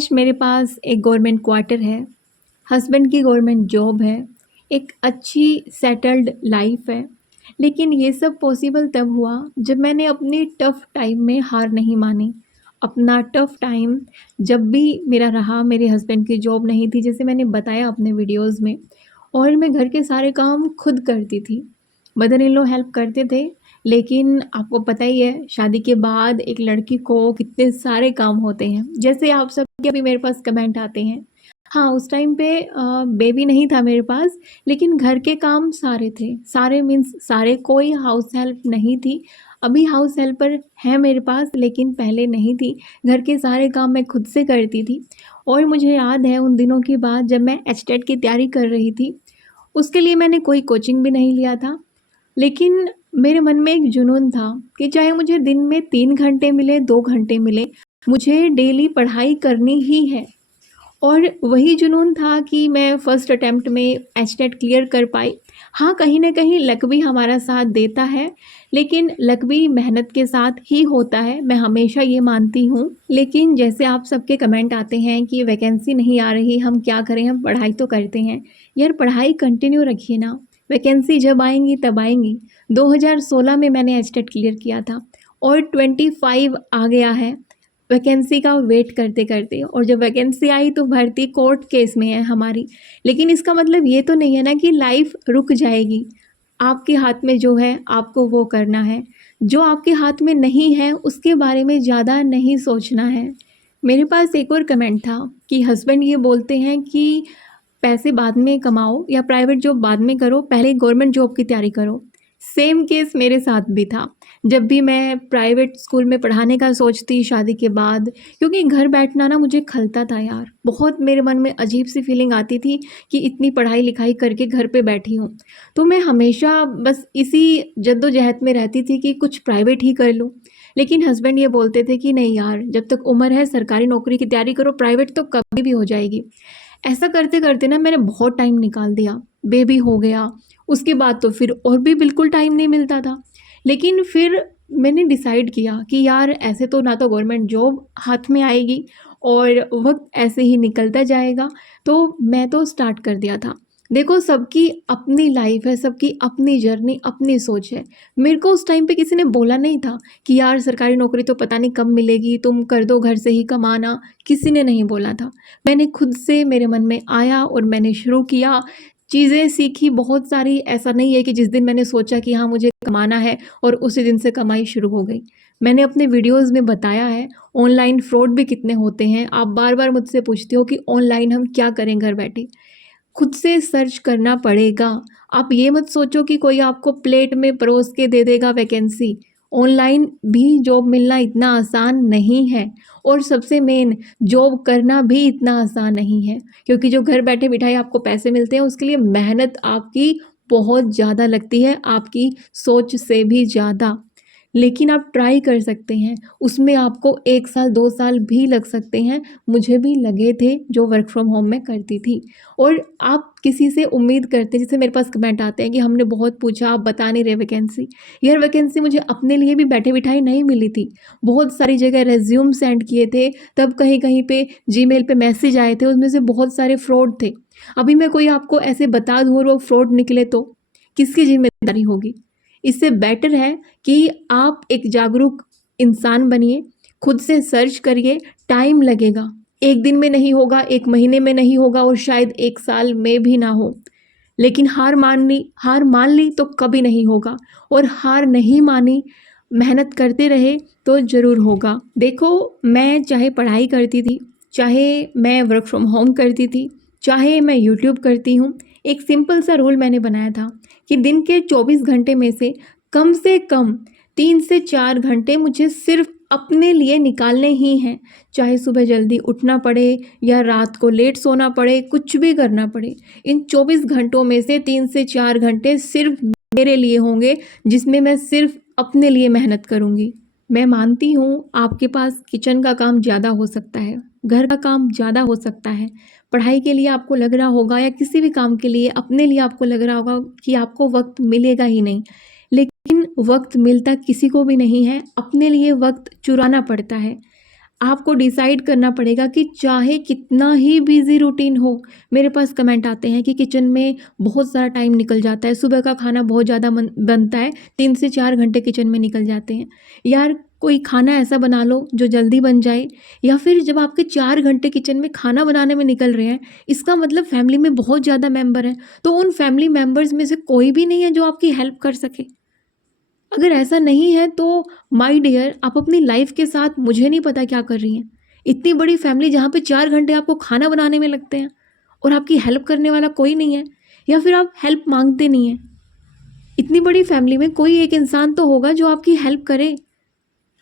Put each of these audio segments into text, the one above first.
आज मेरे पास एक गवर्नमेंट क्वार्टर है, हस्बैंड की गवर्नमेंट जॉब है, एक अच्छी सेटल्ड लाइफ है। लेकिन ये सब पॉसिबल तब हुआ जब मैंने अपनी टफ़ टाइम में हार नहीं मानी। अपना टफ़ टाइम जब भी मेरा रहा, मेरे हस्बैंड की जॉब नहीं थी जैसे मैंने बताया अपने वीडियोज़ में, और मैं घर के सारे काम खुद करती थी। मदर इन लॉ हेल्प करते थे, लेकिन आपको पता ही है शादी के बाद एक लड़की को कितने सारे काम होते हैं। जैसे आप सबके अभी मेरे पास कमेंट आते हैं। हाँ, उस टाइम पे बेबी नहीं था मेरे पास, लेकिन घर के काम सारे थे। सारे मीन्स सारे, कोई हाउस हेल्प नहीं थी। अभी हाउस हेल्पर है मेरे पास, लेकिन पहले नहीं थी। घर के सारे काम मैं खुद से करती थी। और मुझे याद है उन दिनों की बात जब मैं एचटेट की तैयारी कर रही थी। उसके लिए मैंने कोई कोचिंग भी नहीं लिया था, लेकिन मेरे मन में एक जुनून था कि चाहे मुझे दिन में 3 घंटे मिले, 2 घंटे मिले, मुझे डेली पढ़ाई करनी ही है। और वही जुनून था कि मैं फर्स्ट अटेम्प्ट में एचटेट क्लियर कर पाई। हाँ, कहीं न कहीं लक भी हमारा साथ देता है, लेकिन लक भी मेहनत के साथ ही होता है, मैं हमेशा ये मानती हूँ। लेकिन जैसे आप सबके कमेंट आते हैं कि वैकेंसी नहीं आ रही, हम क्या करें, हम पढ़ाई तो करते हैं। यार पढ़ाई कंटिन्यू रखिए ना, वैकेंसी जब आएँगी तब आएँगी। 2016 में मैंने एचटेट क्लियर किया था और 25 आ गया है वैकेंसी का वेट करते करते, और जब वैकेंसी आई तो भर्ती कोर्ट केस में है हमारी। लेकिन इसका मतलब ये तो नहीं है ना कि लाइफ रुक जाएगी। आपके हाथ में जो है आपको वो करना है, जो आपके हाथ में नहीं है उसके बारे में ज़्यादा नहीं सोचना है। मेरे पास एक और कमेंट था कि हस्बैंड ये बोलते हैं कि पैसे बाद में कमाओ या प्राइवेट जॉब बाद में करो, पहले गवर्नमेंट जॉब की तैयारी करो। सेम केस मेरे साथ भी था। जब भी मैं प्राइवेट स्कूल में पढ़ाने का सोचती शादी के बाद, क्योंकि घर बैठना ना मुझे खलता था यार, बहुत मेरे मन में अजीब सी फीलिंग आती थी कि इतनी पढ़ाई लिखाई करके घर पे बैठी हूँ। तो मैं हमेशा बस इसी जद्दोजहद में रहती थी कि कुछ प्राइवेट ही कर लूँ। लेकिन हस्बैंड ये बोलते थे कि नहीं यार, जब तक उम्र है सरकारी नौकरी की तैयारी करो, प्राइवेट तो कभी भी हो जाएगी। ऐसा करते करते ना मैंने बहुत टाइम निकाल दिया, बेबी हो गया, उसके बाद तो फिर और भी बिल्कुल टाइम नहीं मिलता था। लेकिन फिर मैंने डिसाइड किया कि यार ऐसे तो ना तो गवर्नमेंट जॉब हाथ में आएगी और वक्त ऐसे ही निकलता जाएगा, तो मैं तो स्टार्ट कर दिया था। देखो, सबकी अपनी लाइफ है, सबकी अपनी जर्नी, अपनी सोच है। मेरे को उस टाइम पे किसी ने बोला नहीं था कि यार सरकारी नौकरी तो पता नहीं कब मिलेगी, तुम कर दो घर से ही कमाना। किसी ने नहीं बोला था। मैंने खुद से, मेरे मन में आया और मैंने शुरू किया, चीज़ें सीखी बहुत सारी। ऐसा नहीं है कि जिस दिन मैंने सोचा कि हाँ मुझे कमाना है और उसी दिन से कमाई शुरू हो गई। मैंने अपने वीडियोज़ में बताया है ऑनलाइन फ्रॉड भी कितने होते हैं। आप बार बार मुझसे पूछते हो कि ऑनलाइन हम क्या करें घर बैठे। खुद से सर्च करना पड़ेगा। आप ये मत सोचो कि कोई आपको प्लेट में परोस के दे देगा वैकेंसी। ऑनलाइन भी जॉब मिलना इतना आसान नहीं है, और सबसे मेन, जॉब करना भी इतना आसान नहीं है, क्योंकि जो घर बैठे बिठाए आपको पैसे मिलते हैं उसके लिए मेहनत आपकी बहुत ज़्यादा लगती है, आपकी सोच से भी ज़्यादा। लेकिन आप ट्राई कर सकते हैं, उसमें आपको 1 साल 2 साल भी लग सकते हैं। मुझे भी लगे थे जो वर्क फ्रॉम होम में करती थी। और आप किसी से उम्मीद करते हैं, जैसे मेरे पास कमेंट आते हैं कि हमने बहुत पूछा, आप बता नहीं रहे वैकेंसी। यार वैकेंसी मुझे अपने लिए भी बैठे बिठाई नहीं मिली थी। बहुत सारी जगह रेज्यूम सेंड किए थे, तब कहीं कहीं पे जीमेल पे मैसेज आए थे, उसमें से बहुत सारे फ्रॉड थे। अभी मैं कोई आपको ऐसे बता दूँ और वो फ्रॉड निकले तो किसकी जिम्मेदारी होगी? इससे बेटर है कि आप एक जागरूक इंसान बनिए, खुद से सर्च करिए। टाइम लगेगा, 1 दिन में नहीं होगा, 1 महीने में नहीं होगा, और शायद 1 साल में भी ना हो। लेकिन हार मान ली तो कभी नहीं होगा, और हार नहीं मानी, मेहनत करते रहे तो ज़रूर होगा। देखो, मैं चाहे पढ़ाई करती थी, चाहे मैं वर्क फ्रॉम होम करती थी, चाहे मैं यूट्यूब करती हूँ, एक सिंपल सा रूल मैंने बनाया था कि दिन के 24 घंटे में से कम 3 से 4 घंटे मुझे सिर्फ अपने लिए निकालने ही हैं। चाहे सुबह जल्दी उठना पड़े या रात को लेट सोना पड़े, कुछ भी करना पड़े, इन 24 घंटों में से 3 से 4 घंटे सिर्फ मेरे लिए होंगे, जिसमें मैं सिर्फ अपने लिए मेहनत करूँगी। मैं मानती हूँ आपके पास किचन का काम ज़्यादा हो सकता है, घर का काम ज़्यादा हो सकता है, पढ़ाई के लिए आपको लग रहा होगा या किसी भी काम के लिए अपने लिए आपको लग रहा होगा कि आपको वक्त मिलेगा ही नहीं। लेकिन वक्त मिलता किसी को भी नहीं है, अपने लिए वक्त चुराना पड़ता है। आपको डिसाइड करना पड़ेगा कि चाहे कितना ही बिजी रूटीन हो। मेरे पास कमेंट आते हैं कि किचन में बहुत सारा टाइम निकल जाता है, सुबह का खाना बहुत ज़्यादा बनता है, 3 से 4 घंटे किचन में निकल जाते हैं। यार कोई खाना ऐसा बना लो जो जल्दी बन जाए, या फिर जब आपके 4 घंटे किचन में खाना बनाने में निकल रहे हैं, इसका मतलब फैमिली में बहुत ज़्यादा मेंबर हैं, तो उन फैमिली मेंबर्स में से कोई भी नहीं है जो आपकी हेल्प कर सके। अगर ऐसा नहीं है तो माय डियर, आप अपनी लाइफ के साथ मुझे नहीं पता क्या कर रही हैं। इतनी बड़ी फैमिली जहाँ पे 4 घंटे आपको खाना बनाने में लगते हैं और आपकी हेल्प करने वाला कोई नहीं है, या फिर आप हेल्प मांगते नहीं हैं। इतनी बड़ी फैमिली में कोई एक इंसान तो होगा जो आपकी हेल्प करे।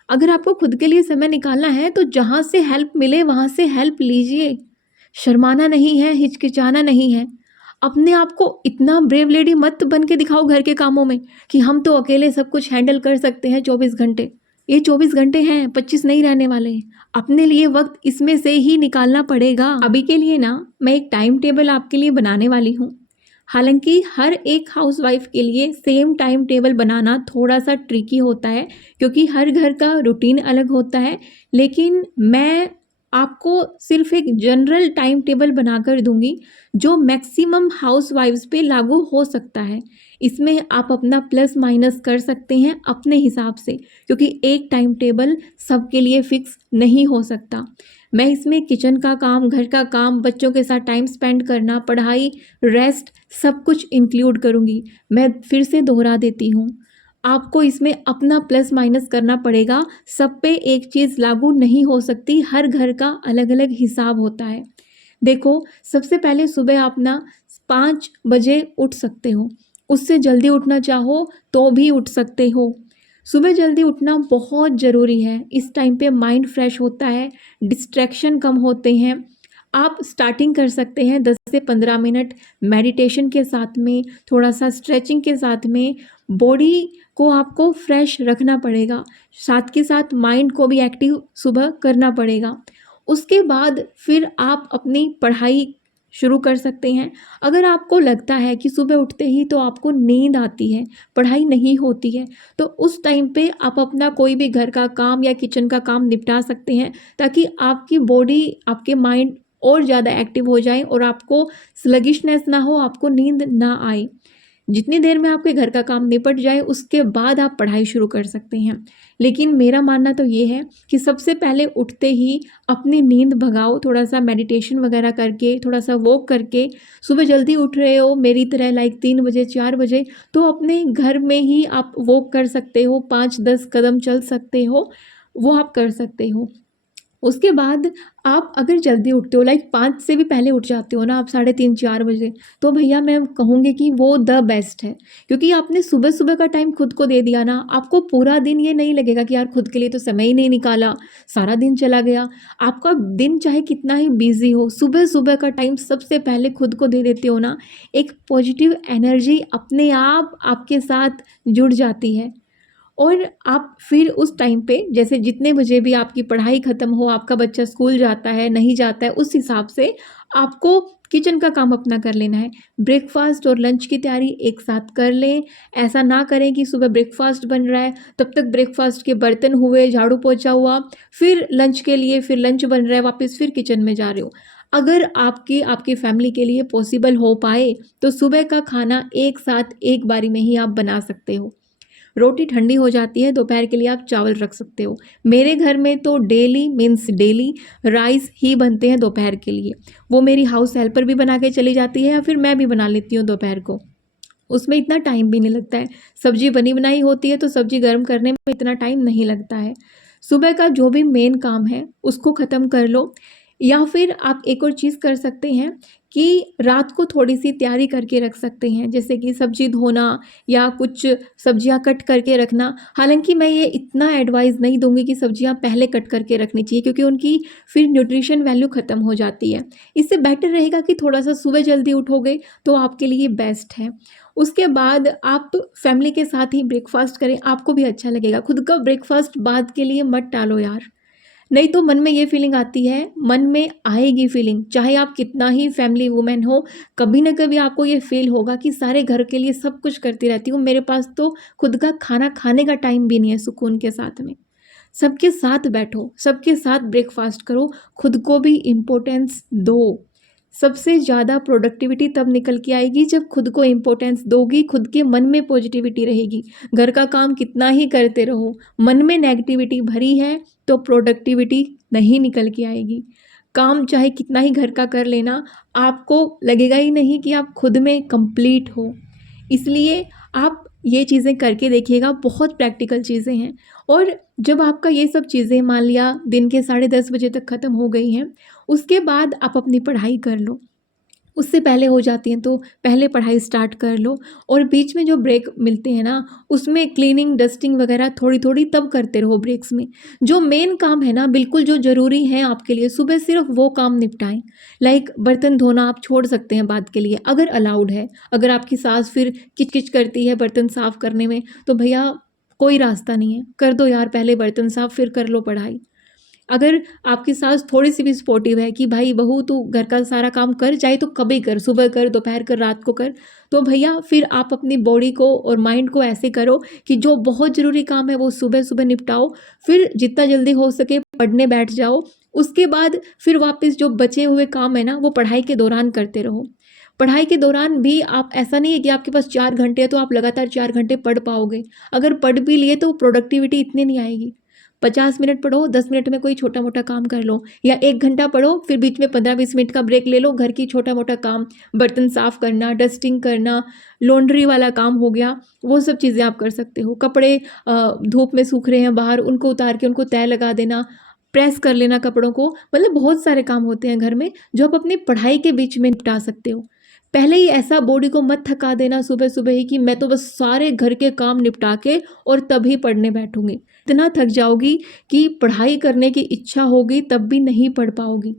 अगर आपको खुद के लिए समय निकालना है तो जहाँ से हेल्प मिले वहाँ से हेल्प लीजिए। शर्माना नहीं है, हिचकिचाना नहीं है। अपने आप को इतना ब्रेव लेडी मत बन के दिखाओ घर के कामों में कि हम तो अकेले सब कुछ हैंडल कर सकते हैं 24 घंटे। ये 24 घंटे हैं, 25 नहीं रहने वाले हैं। अपने लिए वक्त इसमें से ही निकालना पड़ेगा। अभी के लिए ना मैं एक टाइम टेबल आपके लिए बनाने वाली हूँ। हालांकि हर एक हाउसवाइफ के लिए सेम टाइम टेबल बनाना थोड़ा सा ट्रिकी होता है, क्योंकि हर घर का रूटीन अलग होता है। लेकिन मैं आपको सिर्फ एक जनरल टाइम टेबल बनाकर दूंगी जो मैक्सिमम हाउसवाइफ्स पे लागू हो सकता है। इसमें आप अपना प्लस माइनस कर सकते हैं अपने हिसाब से, क्योंकि एक टाइम टेबल सबके लिए फिक्स नहीं हो सकता। मैं इसमें किचन का काम, घर का काम, बच्चों के साथ टाइम स्पेंड करना, पढ़ाई, रेस्ट, सब कुछ इंक्लूड करूँगी। मैं फिर से दोहरा देती हूँ, आपको इसमें अपना प्लस माइनस करना पड़ेगा। सब पे एक चीज़ लागू नहीं हो सकती, हर घर का अलग अलग हिसाब होता है। देखो, सबसे पहले सुबह आप ना 5 बजे उठ सकते हो, उससे जल्दी उठना चाहो तो भी उठ सकते हो। सुबह जल्दी उठना बहुत ज़रूरी है। इस टाइम पे माइंड फ्रेश होता है, डिस्ट्रैक्शन कम होते हैं। आप स्टार्टिंग कर सकते हैं 10 से 15 मिनट मेडिटेशन के साथ में, थोड़ा सा स्ट्रेचिंग के साथ में। बॉडी को आपको फ्रेश रखना पड़ेगा, साथ के साथ माइंड को भी एक्टिव सुबह करना पड़ेगा। उसके बाद फिर आप अपनी पढ़ाई शुरू कर सकते हैं। अगर आपको लगता है कि सुबह उठते ही तो आपको नींद आती है, पढ़ाई नहीं होती है, तो उस टाइम पे आप अपना कोई भी घर का काम या किचन का काम निपटा सकते हैं, ताकि आपकी बॉडी, आपके माइंड और ज़्यादा एक्टिव हो जाए और आपको स्लगिशनेस ना हो, आपको नींद ना आए। जितनी देर में आपके घर का काम निपट जाए उसके बाद आप पढ़ाई शुरू कर सकते हैं। लेकिन मेरा मानना तो ये है कि सबसे पहले उठते ही अपनी नींद भगाओ, थोड़ा सा मेडिटेशन वगैरह करके, थोड़ा सा वॉक करके। सुबह जल्दी उठ रहे हो मेरी तरह, लाइक 3 बजे 4 बजे, तो अपने घर में ही आप वॉक कर सकते हो, 5-10 कदम चल सकते हो, वो आप कर सकते हो। उसके बाद आप अगर जल्दी उठते हो, लाइक 5 से भी पहले उठ जाते हो ना आप, 3:30-4 बजे, तो भैया मैं कहूँगी कि वो द बेस्ट है। क्योंकि आपने सुबह सुबह का टाइम खुद को दे दिया ना, आपको पूरा दिन ये नहीं लगेगा कि यार खुद के लिए तो समय ही नहीं निकाला, सारा दिन चला गया। आपका दिन चाहे कितना ही बिजी हो, सुबह सुबह का टाइम सबसे पहले खुद को दे देते हो ना, एक पॉजिटिव एनर्जी अपने आप आपके साथ जुड़ जाती है। और आप फिर उस टाइम पे, जैसे जितने बजे भी आपकी पढ़ाई ख़त्म हो, आपका बच्चा स्कूल जाता है, नहीं जाता है, उस हिसाब से आपको किचन का काम अपना कर लेना है। ब्रेकफास्ट और लंच की तैयारी एक साथ कर लें। ऐसा ना करें कि सुबह ब्रेकफास्ट बन रहा है, तब तक ब्रेकफास्ट के बर्तन हुए, झाड़ू पोछा हुआ, फिर लंच के लिए, फिर लंच बन रहा है, वापस फिर किचन में जा रहे हो। अगर आपकी फैमिली के लिए पॉसिबल हो पाए तो सुबह का खाना एक साथ एक बारी में ही आप बना सकते हो। रोटी ठंडी हो जाती है, दोपहर के लिए आप चावल रख सकते हो। मेरे घर में तो डेली मीन्स डेली राइस ही बनते हैं दोपहर के लिए। वो मेरी हाउस हेल्पर भी बना के चली जाती है, या फिर मैं भी बना लेती हूँ दोपहर को। उसमें इतना टाइम भी नहीं लगता है। सब्जी बनी बनाई होती है तो सब्जी गर्म करने में इतना टाइम नहीं लगता है। सुबह का जो भी मेन काम है उसको ख़त्म कर लो। या फिर आप एक और चीज़ कर सकते हैं कि रात को थोड़ी सी तैयारी करके रख सकते हैं, जैसे कि सब्जी धोना या कुछ सब्जियां कट करके रखना। हालांकि मैं ये इतना एडवाइस नहीं दूंगी कि सब्जियां पहले कट करके रखनी चाहिए, क्योंकि उनकी फिर न्यूट्रिशन वैल्यू ख़त्म हो जाती है। इससे बेटर रहेगा कि थोड़ा सा सुबह जल्दी उठोगे तो आपके लिए बेस्ट है। उसके बाद आप फैमिली के साथ ही ब्रेकफास्ट करें, आपको भी अच्छा लगेगा। खुद का ब्रेकफास्ट बाद के लिए मत टालो यार, नहीं तो मन में ये फीलिंग आती है, मन में आएगी फीलिंग, चाहे आप कितना ही फैमिली वुमेन हो, कभी ना कभी आपको ये फील होगा कि सारे घर के लिए सब कुछ करती रहती हूँ, मेरे पास तो खुद का खाना खाने का टाइम भी नहीं है सुकून के साथ में। सबके साथ बैठो, सबके साथ ब्रेकफास्ट करो, खुद को भी इम्पोर्टेंस दो। सबसे ज़्यादा प्रोडक्टिविटी तब निकल के आएगी जब खुद को इम्पोर्टेंस दोगी, खुद के मन में पॉजिटिविटी रहेगी। घर का काम कितना ही करते रहो, मन में नेगेटिविटी भरी है तो प्रोडक्टिविटी नहीं निकल के आएगी। काम चाहे कितना ही घर का कर लेना, आपको लगेगा ही नहीं कि आप खुद में कंप्लीट हो। इसलिए आप ये चीज़ें करके देखिएगा, बहुत प्रैक्टिकल चीज़ें हैं। और जब आपका ये सब चीज़ें मान लिया दिन के 10:30 बजे तक ख़त्म हो गई हैं, उसके बाद आप अपनी पढ़ाई कर लो। उससे पहले हो जाती हैं तो पहले पढ़ाई स्टार्ट कर लो, और बीच में जो ब्रेक मिलते हैं ना, उसमें क्लीनिंग डस्टिंग वगैरह थोड़ी थोड़ी तब करते रहो ब्रेक्स में। जो मेन काम है ना, बिल्कुल जो ज़रूरी है आपके लिए, सुबह सिर्फ वो काम निपटाएं। लाइक बर्तन धोना आप छोड़ सकते हैं बाद के लिए, अगर अलाउड है। अगर आपकी सास फिर किच करती है बर्तन साफ़ करने में, तो भैया कोई रास्ता नहीं है, कर दो यार पहले बर्तन साफ़, फिर कर लो पढ़ाई। अगर आपकी सास थोड़ी सी भी सपोर्टिव है कि भाई बहू तू घर का सारा काम कर, चाहे तो कभी कर, सुबह कर, दोपहर कर, रात को कर, तो भैया फिर आप अपनी बॉडी को और माइंड को ऐसे करो कि जो बहुत ज़रूरी काम है वो सुबह सुबह निपटाओ, फिर जितना जल्दी हो सके पढ़ने बैठ जाओ। उसके बाद फिर वापस जो बचे हुए काम है ना, वो पढ़ाई के दौरान करते रहो। पढ़ाई के दौरान भी आप, ऐसा नहीं है कि आपके पास 4 घंटे है तो आप लगातार 4 घंटे पढ़ पाओगे। अगर पढ़ भी लिए तो प्रोडक्टिविटी इतनी नहीं आएगी। 50 मिनट पढ़ो, 10 मिनट में कोई छोटा मोटा काम कर लो, या 1 घंटा पढ़ो, फिर बीच में 15-20 मिनट का ब्रेक ले लो, घर की छोटा मोटा काम, बर्तन साफ़ करना, डस्टिंग करना, लॉन्ड्री वाला काम हो गया, वो सब चीज़ें आप कर सकते हो। कपड़े धूप में सूख रहे हैं बाहर, उनको उतार के उनको तय लगा देना, प्रेस कर लेना कपड़ों को। मतलब बहुत सारे काम होते हैं घर में जो आप अपनी पढ़ाई के बीच में निपटा सकते हो। पहले ही ऐसा बॉडी को मत थका देना सुबह सुबह ही कि मैं तो बस सारे घर के काम निपटा के और तभी पढ़ने बैठूंगी। इतना थक जाओगी कि पढ़ाई करने की इच्छा होगी तब भी नहीं पढ़ पाओगी।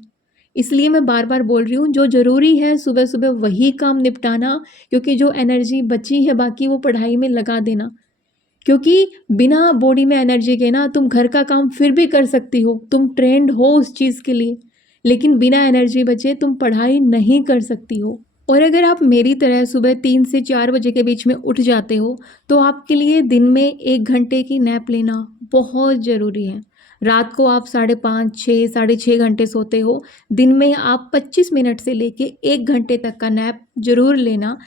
इसलिए मैं बार बार बोल रही हूँ, जो ज़रूरी है सुबह सुबह वही काम निपटाना, क्योंकि जो एनर्जी बची है बाकी वो पढ़ाई में लगा देना। क्योंकि बिना बॉडी में एनर्जी के ना तुम घर का काम फिर भी कर सकती हो, तुम ट्रेंड हो उस चीज़ के लिए, लेकिन बिना एनर्जी बचे तुम पढ़ाई नहीं कर सकती हो। और अगर आप मेरी तरह सुबह 3 से 4 बजे के बीच में उठ जाते हो, तो आपके लिए दिन में 1 घंटे की नैप लेना बहुत ज़रूरी है। रात को आप 5:30, 6, साढ़े 6 घंटे सोते हो, दिन में आप 25 मिनट से लेके 1 घंटे तक का नैप ज़रूर लेना।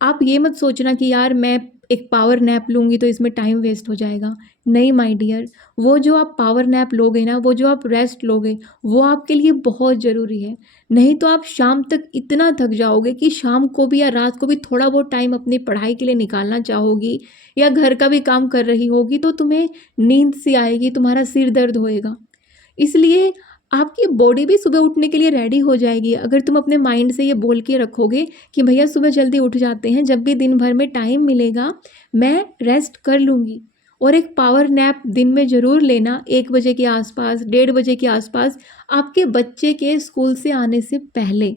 आप ये मत सोचना कि यार मैं एक पावर नैप लूँगी तो इसमें टाइम वेस्ट हो जाएगा। नहीं माय डियर, वो जो आप पावर नैप लोगे ना, वो जो आप रेस्ट लोगे, वो आपके लिए बहुत ज़रूरी है। नहीं तो आप शाम तक इतना थक जाओगे कि शाम को भी या रात को भी थोड़ा बहुत टाइम अपनी पढ़ाई के लिए निकालना चाहोगी, या घर का भी काम कर रही होगी, तो तुम्हें नींद सी आएगी, तुम्हारा सिर दर्द होएगा। इसलिए आपकी बॉडी भी सुबह उठने के लिए रेडी हो जाएगी अगर तुम अपने माइंड से ये बोल के रखोगे कि भैया सुबह जल्दी उठ जाते हैं, जब भी दिन भर में टाइम मिलेगा मैं रेस्ट कर लूँगी। और एक पावर नैप दिन में ज़रूर लेना, 1 बजे के आसपास, 1:30 बजे के आसपास, आपके बच्चे के स्कूल से आने से पहले।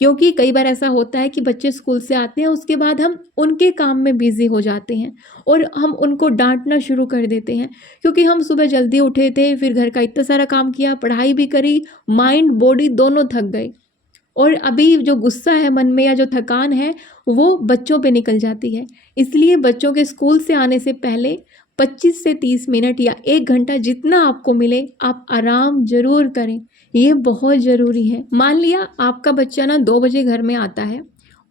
क्योंकि कई बार ऐसा होता है कि बच्चे स्कूल से आते हैं, उसके बाद हम उनके काम में बिज़ी हो जाते हैं और हम उनको डांटना शुरू कर देते हैं, क्योंकि हम सुबह जल्दी उठे थे, फिर घर का इतना सारा काम किया, पढ़ाई भी करी, माइंड बॉडी दोनों थक गए, और अभी जो गुस्सा है मन में या जो थकान है वो बच्चों पे निकल जाती है। इसलिए बच्चों के स्कूल से आने से पहले 25 से 30 मिनट या 1 घंटा जितना आपको मिले आप आराम ज़रूर करें, ये बहुत ज़रूरी है। मान लिया आपका बच्चा ना 2 बजे घर में आता है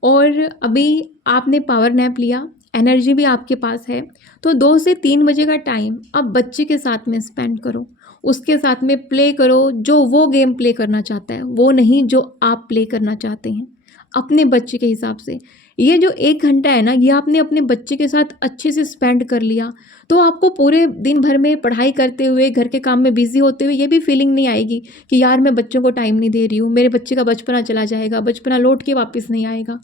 और अभी आपने पावर नैप लिया, एनर्जी भी आपके पास है, तो 2 से 3 बजे का टाइम आप बच्चे के साथ में स्पेंड करो, उसके साथ में प्ले करो, जो वो गेम प्ले करना चाहता है, वो नहीं जो आप प्ले करना चाहते हैं, अपने बच्चे के हिसाब से। ये जो 1 घंटा है ना, ये आपने अपने बच्चे के साथ अच्छे से स्पेंड कर लिया, तो आपको पूरे दिन भर में पढ़ाई करते हुए, घर के काम में बिज़ी होते हुए ये भी फीलिंग नहीं आएगी कि यार मैं बच्चों को टाइम नहीं दे रही हूँ, मेरे बच्चे का बचपना चला जाएगा, बचपना लौट के वापस नहीं आएगा।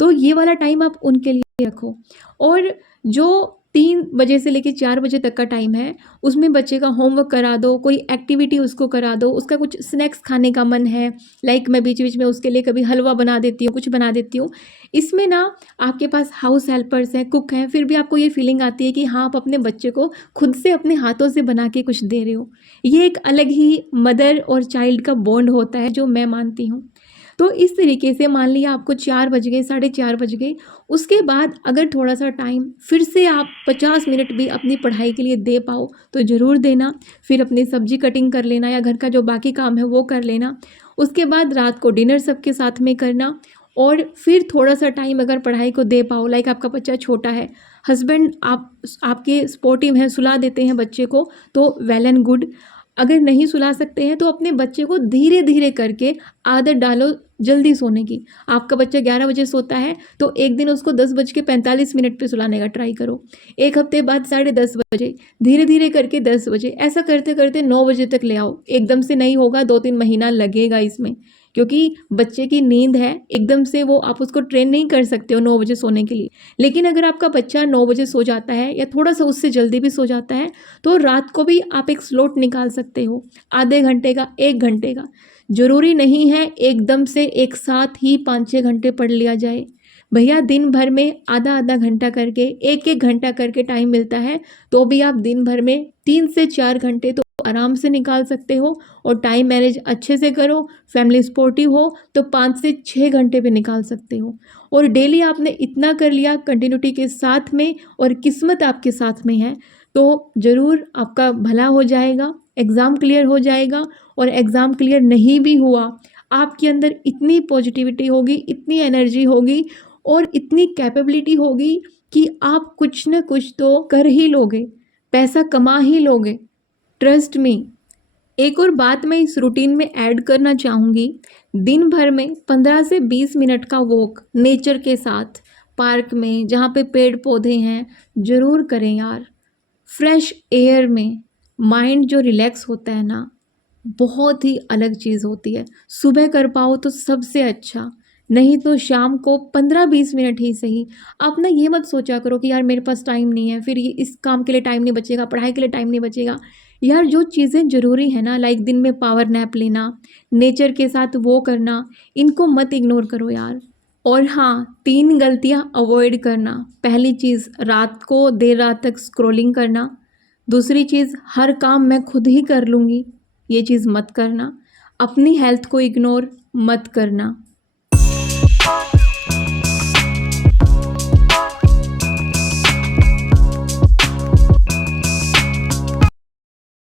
तो ये वाला टाइम आप उनके लिए रखो। और जो 3 बजे से लेके 4 बजे तक का टाइम है, उसमें बच्चे का होमवर्क करा दो, कोई एक्टिविटी उसको करा दो, उसका कुछ स्नैक्स खाने का मन है, लाइक मैं बीच बीच में उसके लिए कभी हलवा बना देती हूँ, कुछ बना देती हूँ। इसमें ना आपके पास हाउस हेल्पर्स हैं, कुक हैं, फिर भी आपको ये फीलिंग आती है कि हाँ आप अपने बच्चे को खुद से अपने हाथों से बना के कुछ दे रहे हो। ये एक अलग ही मदर और चाइल्ड का बॉन्ड होता है जो मैं मानती हूँ। तो इस तरीके से मान लिया आपको 4 बज गए, साढ़े 4 बज गए, उसके बाद अगर थोड़ा-सा टाइम फिर से आप 50 मिनट भी अपनी पढ़ाई के लिए दे पाओ तो ज़रूर देना। फिर अपनी सब्ज़ी कटिंग कर लेना या घर का जो बाकी काम है वो कर लेना। उसके बाद रात को डिनर सबके साथ में करना और फिर थोड़ा-सा टाइम अगर पढ़ाई को दे पाओ, लाइक आपका बच्चा छोटा है, हस्बैंड आपके सपोर्टिव हैं, सुला देते हैं बच्चे को तो वेल एंड गुड। अगर नहीं सुला सकते हैं तो अपने बच्चे को धीरे-धीरे करके आदत डालो जल्दी सोने की। आपका बच्चा 11 बजे सोता है तो एक दिन उसको 10:45 पे सुलाने का ट्राई करो। एक हफ्ते बाद 10:30 बजे, धीरे-धीरे करके 10 बजे, ऐसा करते-करते 9 बजे तक ले आओ। एकदम से नहीं होगा, 2-3 महीना लगेगा इसमें, क्योंकि बच्चे की नींद है, एकदम से वो आप उसको ट्रेन नहीं कर सकते हो 9 बजे सोने के लिए। लेकिन अगर आपका बच्चा 9 बजे सो जाता है या थोड़ा-सा उससे जल्दी भी सो जाता है, तो रात को भी आप एक स्लॉट निकाल सकते हो, आधे घंटे का, 1 घंटे का। ज़रूरी नहीं है एकदम से एक साथ ही 5-6 घंटे पढ़ लिया जाए। भैया दिन भर में आधा-आधा घंटा करके, 1-1 घंटा करके टाइम मिलता है, तो भी आप दिन भर में 3 से 4 घंटे तो आराम से निकाल सकते हो और टाइम मैनेज अच्छे से करो, फैमिली सपोर्टिव हो तो 5 से 6 घंटे भी निकाल सकते हो। और डेली आपने इतना कर लिया कंटिन्यूटी के साथ में और किस्मत आपके साथ में है, तो ज़रूर आपका भला हो जाएगा, एग्ज़ाम क्लियर हो जाएगा। और एग्ज़ाम क्लियर नहीं भी हुआ, आपके अंदर इतनी पॉजिटिविटी होगी, इतनी एनर्जी होगी और इतनी कैपेबिलिटी होगी कि आप कुछ न कुछ तो कर ही लोगे, पैसा कमा ही लोगे, ट्रस्ट मी। एक और बात मैं इस रूटीन में ऐड करना चाहूँगी, दिन भर में 15 से 20 मिनट का वॉक नेचर के साथ पार्क में, जहाँ पे पेड़ पौधे हैं, ज़रूर करें यार। फ्रेश एयर में माइंड जो रिलैक्स होता है ना, बहुत ही अलग चीज़ होती है। सुबह कर पाओ तो सबसे अच्छा, नहीं तो शाम को 15-20 मिनट ही सही। आप ना ये मत सोचा करो कि यार मेरे पास टाइम नहीं है, फिर ये इस काम के लिए टाइम नहीं बचेगा, पढ़ाई के लिए टाइम नहीं बचेगा। यार जो चीज़ें ज़रूरी है ना, लाइक दिन में पावर नैप लेना, नेचर के साथ वो करना, इनको मत इग्नोर करो यार। और हाँ, 3 गलतियाँ अवॉइड करना। पहली चीज़, रात को देर रात तक स्क्रॉलिंग करना। दूसरी चीज़, हर काम मैं खुद ही कर लूँगी, ये चीज़ मत करना। अपनी हेल्थ को इग्नोर मत करना।